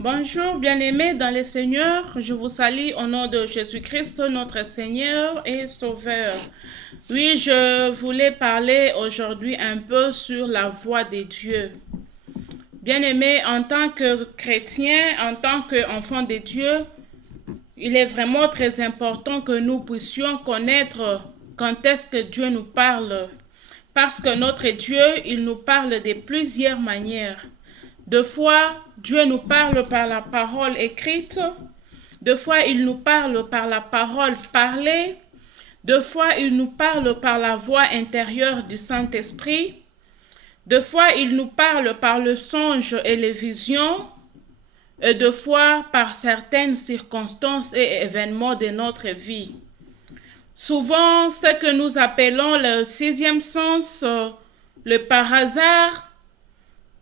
Bonjour, bien-aimés dans le Seigneur. Je vous salue au nom de Jésus-Christ, notre Seigneur et Sauveur. Oui, je voulais parler aujourd'hui un peu sur la voix de Dieu. Bien-aimés, en tant que chrétien, en tant qu'enfant de Dieu, il est vraiment très important que nous puissions connaître quand est-ce que Dieu nous parle. Parce que notre Dieu, il nous parle de plusieurs manières. Deux fois, Dieu nous parle par la parole écrite. Deux fois, il nous parle par la parole parlée. Deux fois, il nous parle par la voix intérieure du Saint-Esprit. Deux fois, il nous parle par le songe et les visions. Et deux fois, par certaines circonstances et événements de notre vie. Souvent, ce que nous appelons le sixième sens, le par hasard,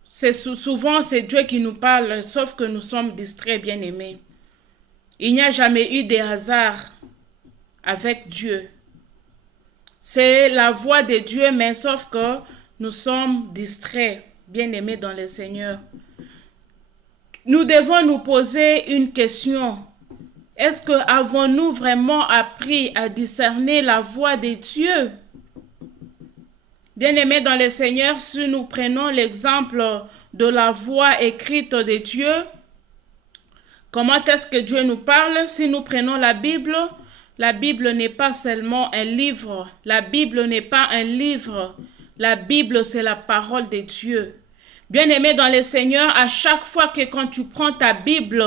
souvent c'est Dieu qui nous parle, sauf que nous sommes distraits, bien-aimés. Il n'y a jamais eu de hasard avec Dieu. C'est la voix de Dieu, mais sauf que nous sommes distraits, bien-aimés dans le Seigneur. Nous devons nous poser une question. Est-ce que avons-nous vraiment appris à discerner la voix de Dieu? Bien-aimés dans le Seigneur, si nous prenons l'exemple de la voix écrite de Dieu, comment est-ce que Dieu nous parle? Si nous prenons la Bible n'est pas seulement un livre. La Bible n'est pas un livre. La Bible, c'est la parole de Dieu. Bien-aimé dans le Seigneur, à chaque fois que quand tu prends ta Bible,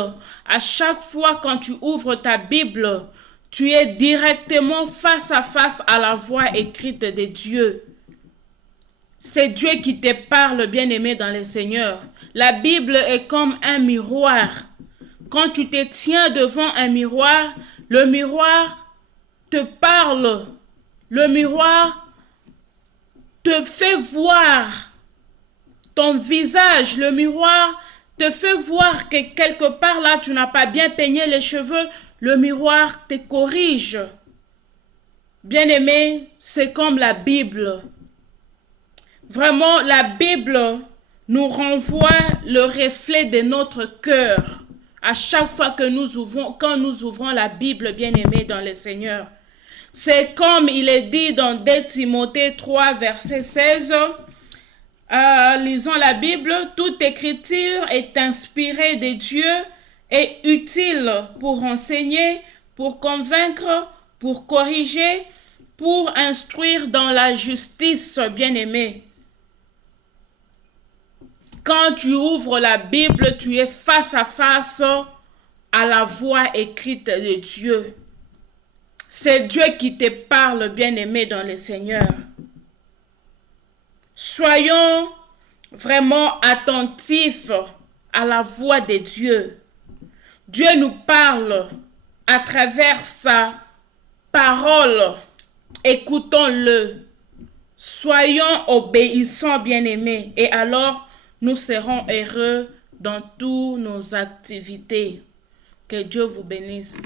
à chaque fois quand tu ouvres ta Bible, tu es directement face à face à la voix écrite de Dieu. C'est Dieu qui te parle, bien-aimé dans le Seigneur. La Bible est comme un miroir. Quand tu te tiens devant un miroir, le miroir te parle. Le miroir te fait voir ton visage. Le miroir te fait voir que quelque part là, tu n'as pas bien peigné les cheveux. Le miroir te corrige. Bien-aimé, c'est comme la Bible. Vraiment, la Bible nous renvoie le reflet de notre cœur. À chaque fois que quand nous ouvrons la Bible, bien-aimé dans le Seigneur. C'est comme il est dit dans 2 Timothée 3, verset 16. Lisons la Bible. Toute écriture est inspirée de Dieu et utile pour enseigner, pour convaincre, pour corriger, pour instruire dans la justice, bien-aimé. Quand tu ouvres la Bible, tu es face à face à la voix écrite de Dieu. C'est Dieu qui te parle, bien-aimé dans le Seigneur. Soyons vraiment attentifs à la voix de Dieu. Dieu nous parle à travers sa parole. Écoutons-le. Soyons obéissants, bien-aimés, et alors nous serons heureux dans toutes nos activités. Que Dieu vous bénisse.